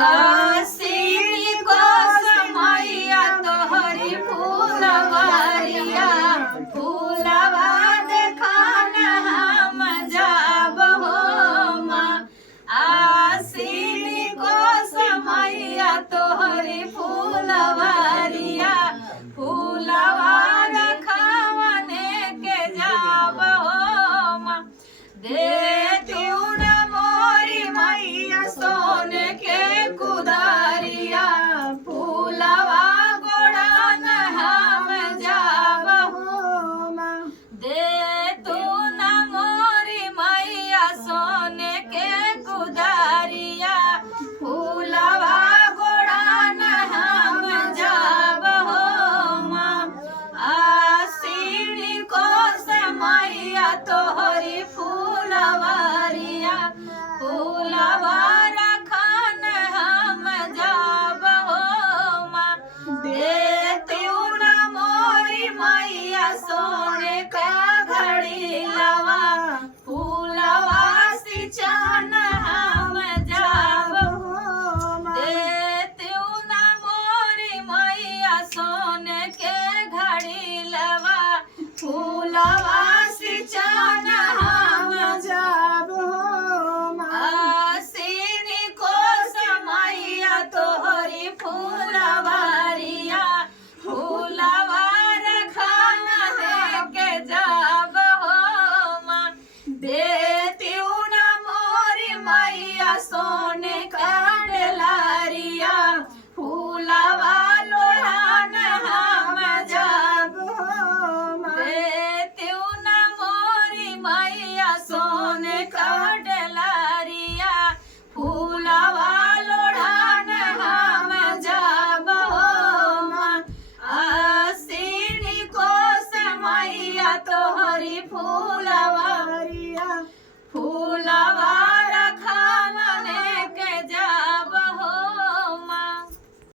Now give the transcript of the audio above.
आसीनी को समैया तोहरी फूलवारिया फूलवा देखान हम जाब हो माँ। आसीनी को समैया तोहरी फूलवारिया फूलवा रखवाने के जाब हो माँ। देती न मोरी मैया सोने के कुदारिया फूलवा गोड़ान हम जाब हो माँ। दे तू न मोरी मैया सोने के कुदारिया फूलवा गोड़ान हम जाब हो माँ। आसीनी को समैया तोहरी फूलवारिया फूलवा रखन हम जाब हो माँ। देती न मोरी मैया सोने का घड़ी लवा फूलवा सिंचन हम जाब हो माँ। देती न मोरी मैया सोने के घड़ी लवा फूलवा सिंचन हम जाब हो माँ। आसीनी को समैया तोहरी फूलवारिया फूलवा रखन लेके जाब हो माँ। देती न मोरी मैया सोने का डलारिया फूलवा लोढ़ान हम जाब हो माँ। देती न मोरी मैया सोने का डलारिया फूलवा लोढ़ान हम जाब हो माँ। आसीनी को समैया तोहरी फूलवारिया फूलवा